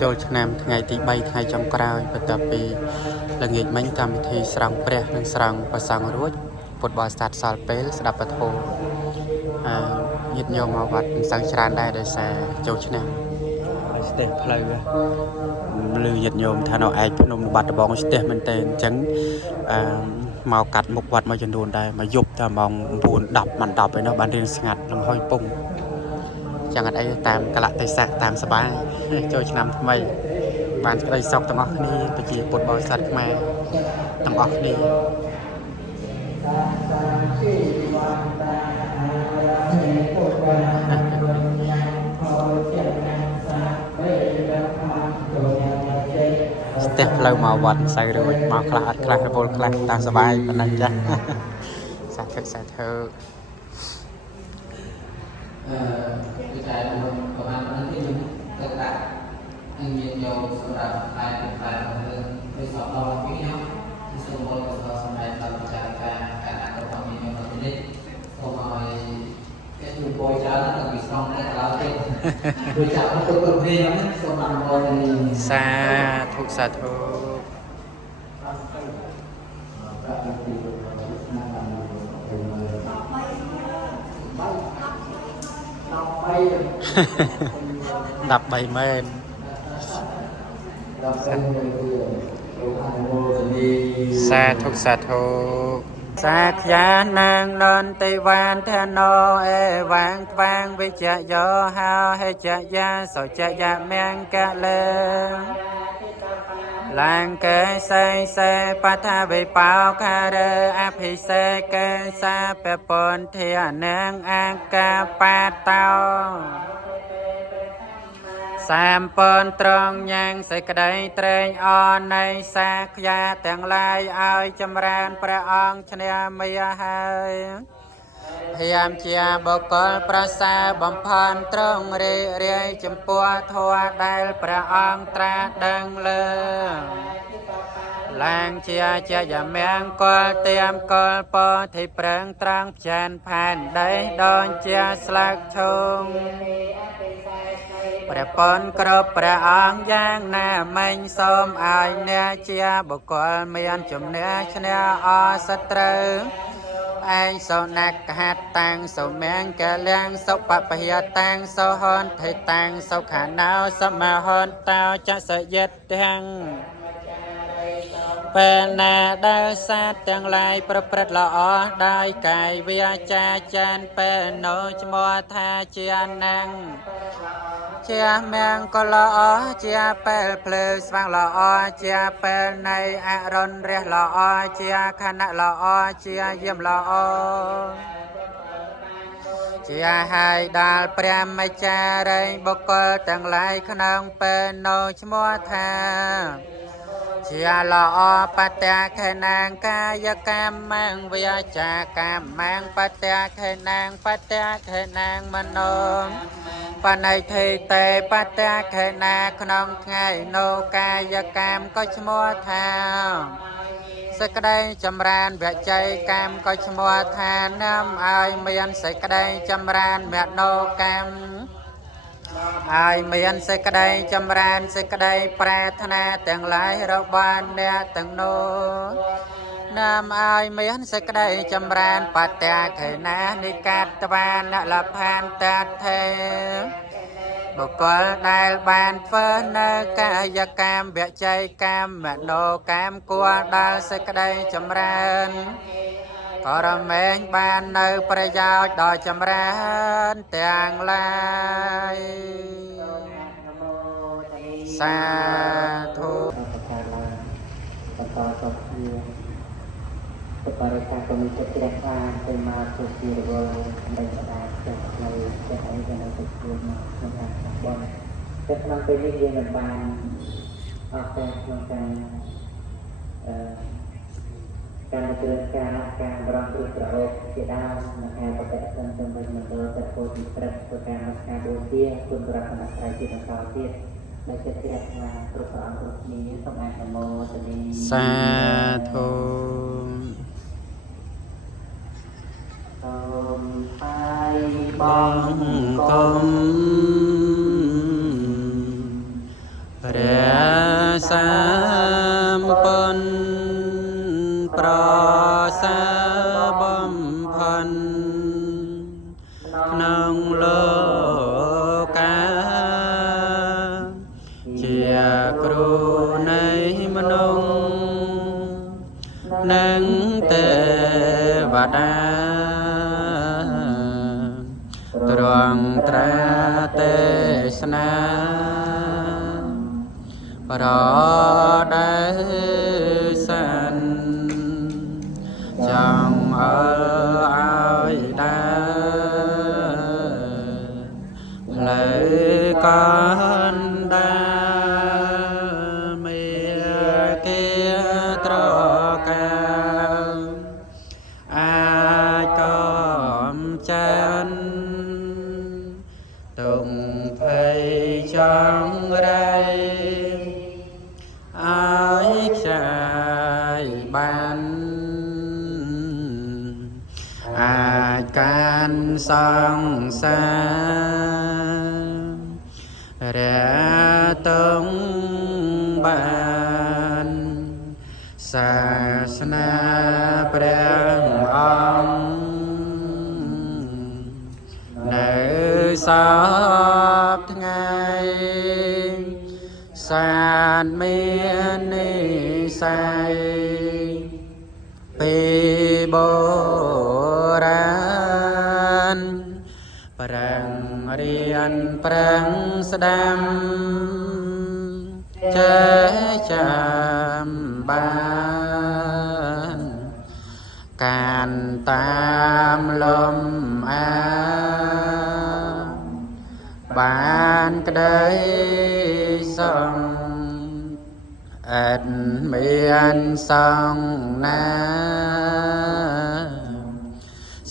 ចូលឆ្នាំថ្ងៃទី3ថ្ងៃចុងក្រោយបន្ទាប់ពីល្ងាចមិញកម្មវិធីស្រង់ព្រះនិងស្រង់ប្រសង់រួចពុទ្ធបរិស័ទសល់ពេលស្ដាប់ពធញាតិញោមមកវត្តមិនសូវច្រើនដែរដោយសារចូលឆ្នាំស្ទះផ្លូវលឺញាតិញោមថានៅឯកភ្នំបាត់ដំបងស្ទះមែនតើអញ្ចឹងមកកាត់មុខវត្តមួយចំនួនដែរមកយប់តែម៉ោង9 10មិន10ឯនោះបានរៀងស្ងាត់លំហុយពុំចឹងអត់អីតាមកលៈទេសៈតាមសបាយចូលឆ្នាំថ្មីបានក្តីសុខទាំងអស់គ្នាប្រជាពុទ្ធបរិស័ទខ្មែរទាំងអស់គ្នាស្ទះផ្លូវមកវត្តមិនសូវរួចមកខ្លះអត់ខ្លះរវល់ខ្លះតាមសបាយប៉ុណ្ណឹងចាសាធុសាធុវិច័យរបស់ប្រមាណហ្នឹងគឺទៅដាក់ឲ្យមានយកសម្រាប់តែឬសពដល់ពីនេះសូមមកដល់សម្រាប់ដល់វិចារការការអនុវត្តមានយកទៅនេះសូមឲ្យគេជួយបរិយាដល់វិស្រងតែឡើយទេដូចចាប់ទៅគ្រប់គ្នាហ្នឹងសូមអនុមោទនាសាធុសាធុ13ម៉ែនសាធុសាធុសាខ្យានាងនន្ទិវានធណោអេវាងក្វាងវិជ្ជយោហោហេជ្ជយាសុចយមង្គលេឡាងកេសេសេបថាវិបោខារេអភិសេកេសាពពន្ធានាងអកាបាតោសាមពនត្រង់ញ៉ាងសេចក្តីត្រេងអរនៃសាខ្យាទាំងឡាយឲ្យចម្រើនព្រះអង្គឈ្នះមាហើយព្យាមជាបុគ្គលប្រសើរបំផាន់ត្រង់រីរាយចំពោះធម៌ដែលព្រះអង្គត្រាស់ដឹងលើឡាងជាយមង្គលទៀមកលពោធិប្រឹងត្រង់ផ្ចានផែនដីដូចជាស្លឹកឈូងព្រះពន្ធគ្រប់ព្រះអង្គយ៉ាងណាមិញសូមឲ្យអ្នកជាបុគ្គលមានជំនះឈ្នះអសត្រូវឯងសូណាក់ហាត់តាំងសូមៀងកលៀងសុបពហិតាំងសូហនថេតាំងសុខាណោសមហន្តោចសយិតទាំងពេលណាដែលសាទទាំងឡាយប្រព្រឹត្តល្អដោយកាយវាចាចានពេលនោះឈ្មោះថាជានឹងជាមង្គលល្អជាពេលភ្លឺស្វាងល្អជាពេលនៃអរុណរះល្អជាខណៈល្អជាយាមល្អជាហើយដល់ព្រះមេចារីបុគ្គលទាំងឡាយក្នុងពេលនោះឈ្មោះថាជាល្អបត្យាខេណាងកាយកម្មងវាចាកម្មងបត្យាខេណាងបត្យាខេណាងមនោបណៃធិតេបត្យាខេណាក្នុងថ្ងៃនោះកាយកម្មក៏ឈ្មោះថាសេចក្តីចម្រើនវជ័យកម្មក៏ឈ្មោះថានាំឲ្យមានសេចក្តីចម្រើនមនោកម្មឲ្យមានសេចក្តីចម្រើនសេចក្តីប្រាថ្នាទាំងឡាយរបស់អ្នកទាំងនោះនាំឲ្យមានសេចក្តីចម្រើនបត្យាខេណានិកាតវានលផានតថេបុគ្គលដែលបានធ្វើនៅកាយកម្មវជ័យកម្មមនោកម្មគួរដល់សេចក្តីចម្រើនក៏រមែងបាននៅប្រយោជន៍ដ៏ចម្រើនទាំងឡាយសាធុបន្តទៅជាបរិការក៏មានចិត្តជ្រះថ្លាទៅមកទៅជារវល់នៃបដាចិត្តនៅចិត្តអីក៏នៅទៅខ្លួនមកក្នុងការបន់តែក្នុងពេលនេះយើងនឹងបានអរគុណក្នុងការប្រតិបត្តិការបរំព្រឹត្តប្រយោជន៍ជាដើមនៅខែបតិសិនទៅវិញមណ្ឌលទឹកពោធិព្រឹកធ្វើការមកការបូជាគុណប្រកបដោយត្រៃជាបន្តទៀតដែលចិត្តជ្រះថ្លាគ្រប់ព្រះអង្គគ្រប់គ្នាសូមអនុមោទនាសាធុសូមបាយបង្គំ ព្រះសម្ពុនប្រសើរបំផុនក្នុងលោកកាជាគ្រូនៃមនុស្សនិងទេវតាទ្រង់ត្រាទេសនាប្រដែលសិនចង់អើឲ្យដើរផ្លូវកណ្ដាលមេគាត្រកាអាចកំចាន់ទុំភ័យចង់រៃឲ្យខ្ចាយបានអាចការសង្សារទុំបានសាសនាព្រះអង្គនៅសពថ្ងៃសានមាននិស័យពីបុរាណប្រឹងរៀនប្រឹងស្ដាំចេះចាំបានការតាមលំអាបានក្តីសងអត់មានសងណា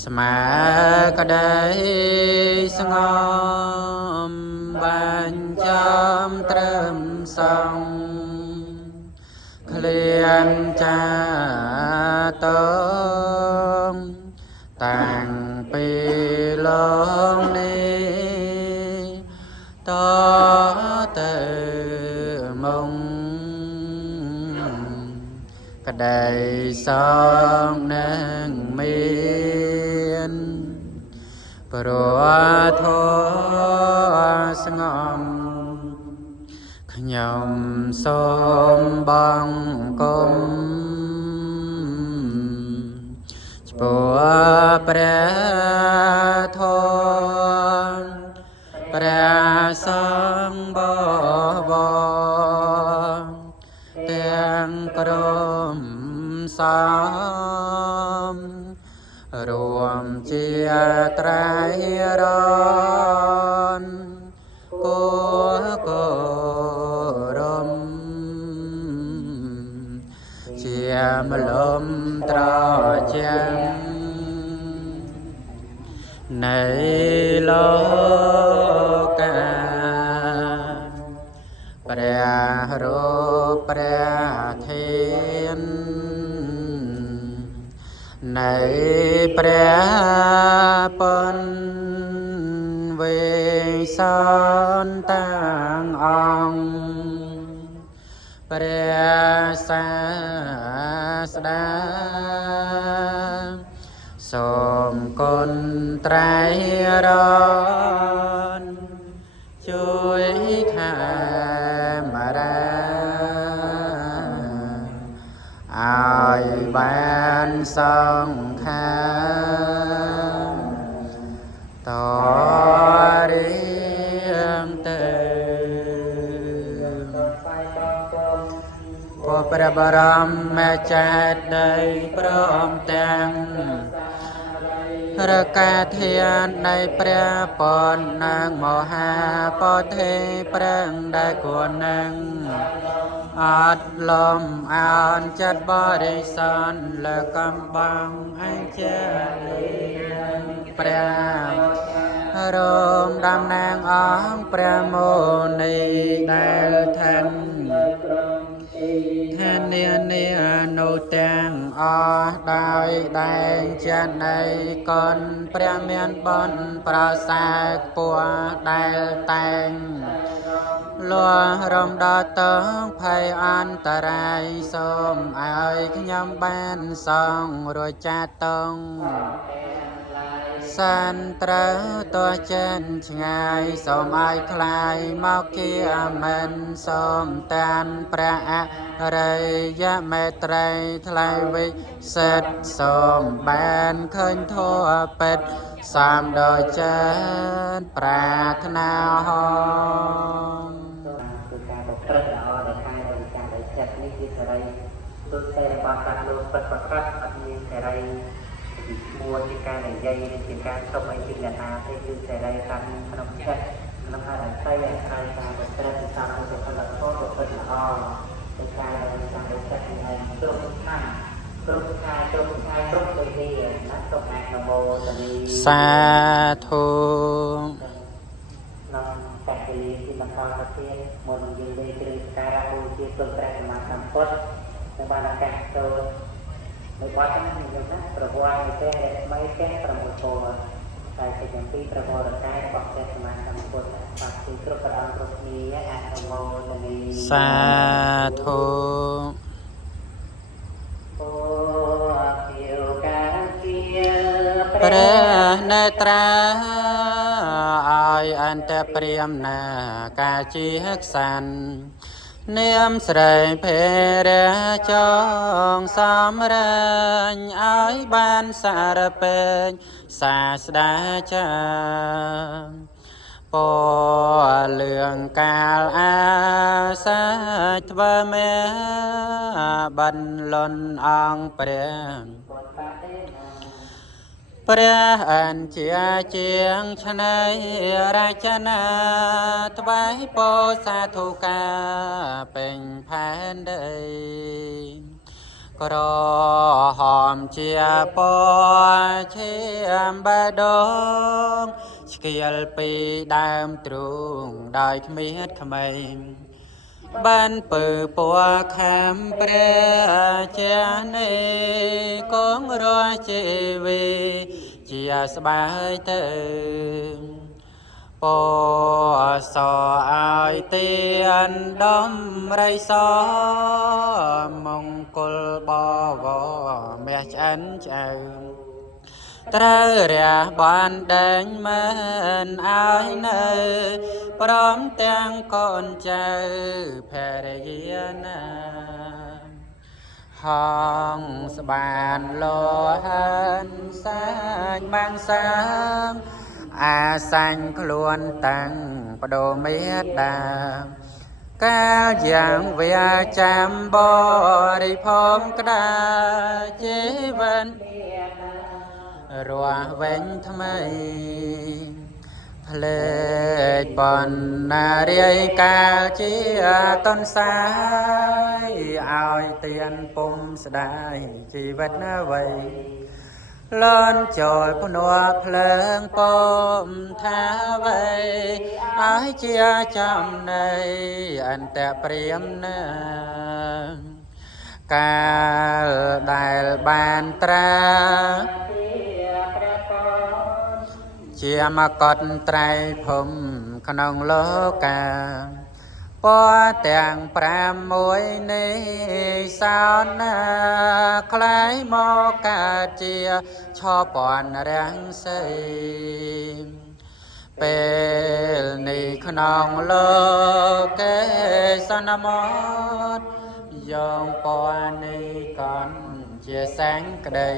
ស្មើក្តីស្ងំបានចំត្រឹមសងឃ្លានចាតងតាំងពីលោកនេះតទៅមុងក្តីសងនឹងមានព្រោះធម៌ស្ងំខ្ញុំសូមបង្គំចំពោះព្រះធម៌ព្រះសង្ឃបវរទាំងក្រុមសាមរួមជាត្រៃរណគួរគោរមជាមលំត្រចាំនៃលោកកាព្រះរូបព្រះធាននៃព្រះពុទ្ធវេសន្តាងអង្គព្រះសាស្តាសូមគុណត្រៃរណជួយខេមរាឲ្យបានសង្ខារតរៀងទៅព្រះបរមចេតិយព្រមទាំងរកាធាននៃព្រះពុទ្ធនិងមហាពុទ្ធិប្រឹងដែលគួរនឹងអត់លំអោនចិត្តបរិសុទ្ធលើកំបងអញ្ជលីព្រះរមតំណាងអង្គព្រះមោនីដែលឋាននានានោះទាំងអស់ដោយដែងចាត់នៃកនព្រះមានបុណ្យប្រសើរខ្ពស់ដែលតែង លួរំដតងភ័យអន្តរាយសូមឲ្យខ្ញុំបានសងរួចចាតងសានត្រូវតួចិនឆ្ងាយសូមឲ្យคลายមកជាមិនសូមតានព្រះអរិយមេត្រីថ្លៃវិសិទ្ធសូមបានឃើញធម៌ពិតសាមដោយចិត្តប្រាថ្នាហងគឺការប្រព្រឹត្តល្អដែលខាងបរិការដោយចិត្តនេះគឺសេរីដូចតែរបស់សត្វលោកពិតប្រកបអត់មានសេរីមួយជាការនិយាយឬជាការសុំឲ្យពីអ្នកណាទេគឺសេរីតាមក្នុងចិត្តក្នុងអរិយតែឲ្យការប្រព្រឹត្តតាមសុខភាពប្រព្រឹត្តល្អគឺការដែលការដោយចិត្តនេះគ្រប់ខាងគ្រប់ខាងគ្រប់ខាងគ្រប់ដូចនេះណាសូមអនុមោទនាសាធុក្នុងកាកលីទីបន្តទៅទៀតមុនយើងនិយាយគ្រឿងការៈបូជាគុណព្រះសម្មាសម្ពុទ្ធនៅបានឱកាសចូលនៅបាត់នេះយើងណាប្រវត្តិនៃព្រះរស្មីទាំង6ពណ៌តែជាទាំងពីរប្រវត្តិកាយរបស់ព្រះសម្មាសម្ពុទ្ធបាទគឺគ្រប់ព្រះអង្គគ្រប់គ្នាអនុមោទនាសាធុព្រះនេត្រាឲ្យអន្តព្រាមណាកាជាក្សាននាមស្រីភេរចងសំរាញឲ្យបានសារពេញសាស្ដាចាពលឿងកាលអាសាធ្វើមេបន្លន់អង្គព្រះអញ្ជាជាងឆ្នៃរចនាថ្វាយពោសាធុកាពេញផែនដីក្រហមជាពឈាមបដងស្គៀលពីដើមទ្រូងដោយគ្មានក្មេងបានពើពណ៌ខំព្រះជានេកងរជីវីជាស្បាយទៅពសឲ្យទៀនដំរីសមង្គលបវមេឆ្អិនឆ្អៅត្រូវរះបានដែងមែនឲ្យនៅព្រមទាំងកូនចៅភរិយាណាហងស្បានលោហានសាច់បាំងសាមអាសាញ់ខ្លួនតាំងបដូរមេត្តាកាលយ៉ាងវាចាំបរិភពក្តាជីវិតរស់វិញថ្មីផ្លេចបណ្ណារាយកាលជាតនសាយឲ្យទៀនពុំស្ដាយជីវិតណាវ័យលន់ចូលភ្នួភ្លើងពំថាវ័យឲ្យជាចំណៃអន្តព្រាមណាកាលដែលបានត្រាជាមកតត្រៃភូមិក្នុងលោកាពទាំង6នេះសោណាคล้ายមកកើតជាឆពន់រាំងសីពេលនេះក្នុងលោកេសនមតយ៉ាងពណ៌នេះកនជាសង្កក្តី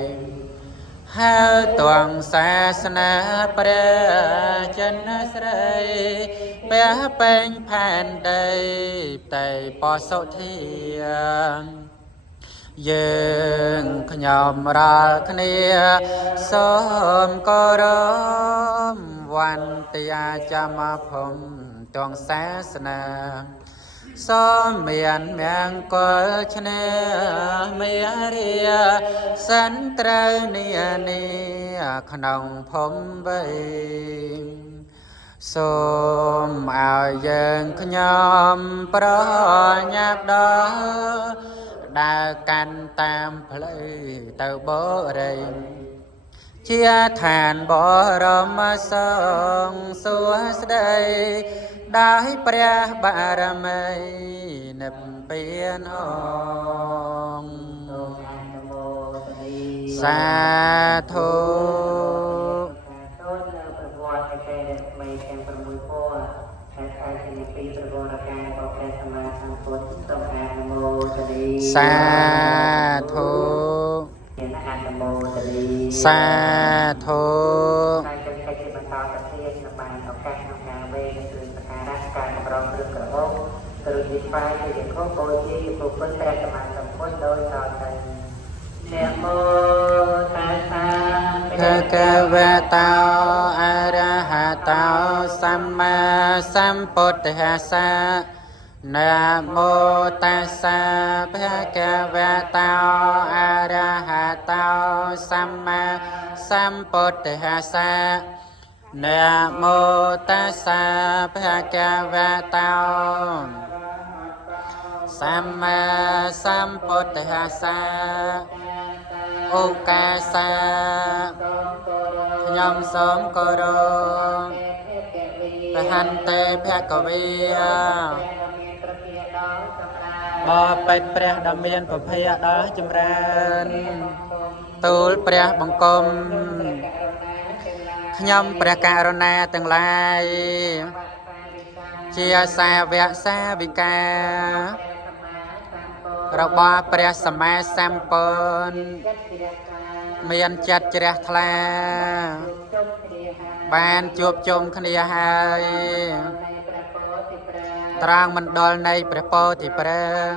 ហើយទងសាសនាព្រះចិនស្រីព្រះពេញផែនដីផ្ទៃបសុធាយើងខ្ញុំរាល់គ្នាសូមគោរពវន្តាចាំភូមិទងសាសនាសូមមានមង្គលឈ្នះមេរាសិនត្រូវនានាក្នុងភូមិវ័យសូមឲ្យយើងខ្ញុំប្រញាប់ដល់ដើរកាន់តាមផ្លូវទៅបរិយជាឋានបរមសង្ឃសួស្តី ដោយព្រះបារមីនិព្វានអងសាធុសាធុសាធុភគវតោអរហតោសម្មាសម្ពុទ្ធស្សៈណាមោតាសាភគវតោអរហតោសម្មាសម្ពុទ្ធស្សៈណាមោតាសាភគវតោសម្មាសម្ពុទ្ធស្សៈឧកាសាខ្ញុំសូមគោរពព្រះហន្តេភគវីបបិទ្ធព្រះដ៏មានពភៈដ៏ចម្រើនទូលព្រះបង្គំខ្ញុំព្រះករុណាទាំងឡាយជាសាវកសាវិការបស់ព្រះសម្មាសម្ពុទ្ធមានចិត្តជ្រះថ្លាបានជួបជុំគ្នាហើយត្រង់មណ្ឌលនៃព្រះពោធិព្រឹង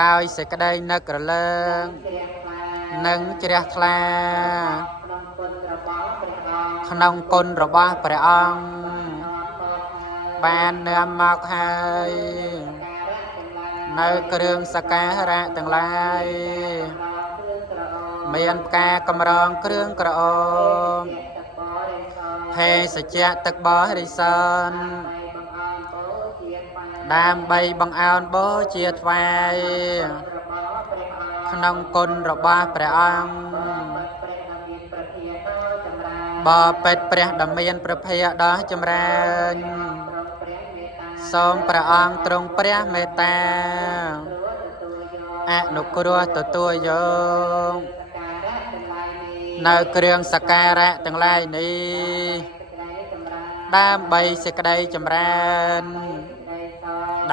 ដោយសេចក្តីនឹករលឹកនិងជ្រះថ្លាក្នុងគុណរបស់ព្រះអង្គបាននាំមកហើយនៅគ្រឿងសក្ការៈទាំងឡាយមានផ្កាកម្រងគ្រឿងក្រអូបភេសជ្ជៈទឹកបរិសុទ្ធដើម្បីបង្អោនបូជាថ្វាយក្នុងគុណរបស់ព្រះអង្គបបិទ្ធព្រះដ៏មានព្រះភ័ក្ត្រដ៏ចម្រើនសូមព្រះអង្គទ្រង់ព្រះមេត្តាអនុគ្រោះទទួលយកនៅគ្រឿងសក្ការៈទាំងឡាយនេះដើម្បីសេចក្តីចម្រើន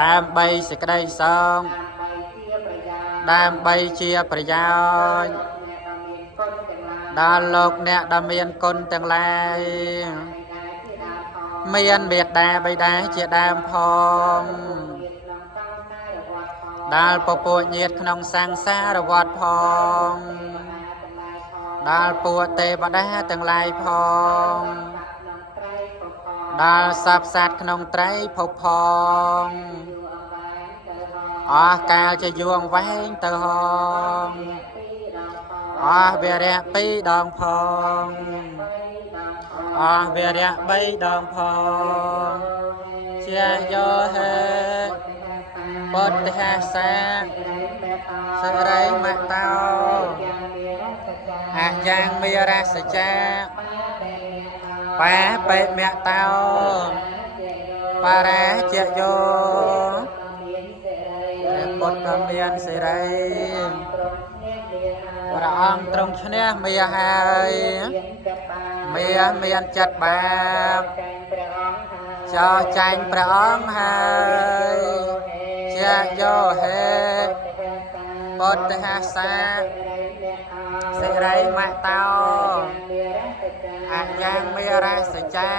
ដើម្បីសេចក្តីសុខដើម្បីជាប្រយោជន៍ដល់លោកអ្នកដ៏មានគុណទាំងឡាយមានមេត្តាបិតាជាដើមផងដល់ពពួកញាតិក្នុងសង្សារវដ្តផងដល់ពួកទេវតាទាំងឡាយផងដល់សត្វសត្វក្នុងត្រីភពផងអស់កាលជាយូរវែងទៅហងអស់វរៈ2ដងផងអស់វរៈ3ដងផងជាយោហេពុទ្ធស្សៈសិរិមតោអយ៉ាងមេរសចាបាបិមតោបរាជយោព្រះពុទ្ធមានសិរីព្រះអង្គទ្រង់ឈ្នះមាហើយមាមានចិត្តបាបចោចែងព្រះអង្គហើយជាយោហេពុទ្ធស្សៈសិរិមតោអយ៉ាងមេរសចា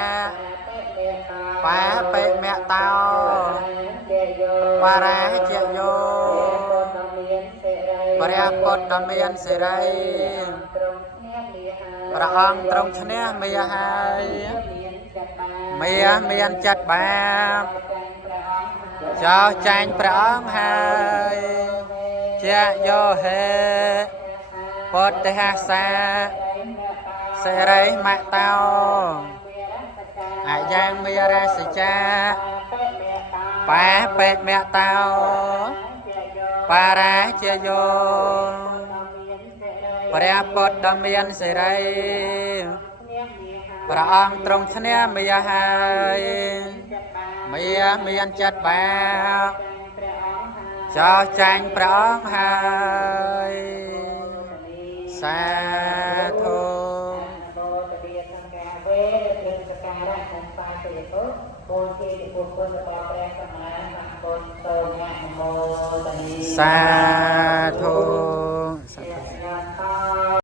បាបិមតោបរាជយោព្រះពុទ្ធមានសិរីព្រះអង្គទ្រង់ឈ្នះមាហើយមាមានចិត្តបាបចោចែងព្រះអង្គហើយជាយោហេពុទ្ធស្សៈសិរិមតោអយ៉ាងមេរសចាបាបិមតោបរាជយោព្រះពុទ្ធដ៏មានសិរីព្រះអង្គទ្រង់ឈ្នះមាហើយ មានចិត្តបែបចោចាញ់ព្រះអង្គហើយសាធុសាធុ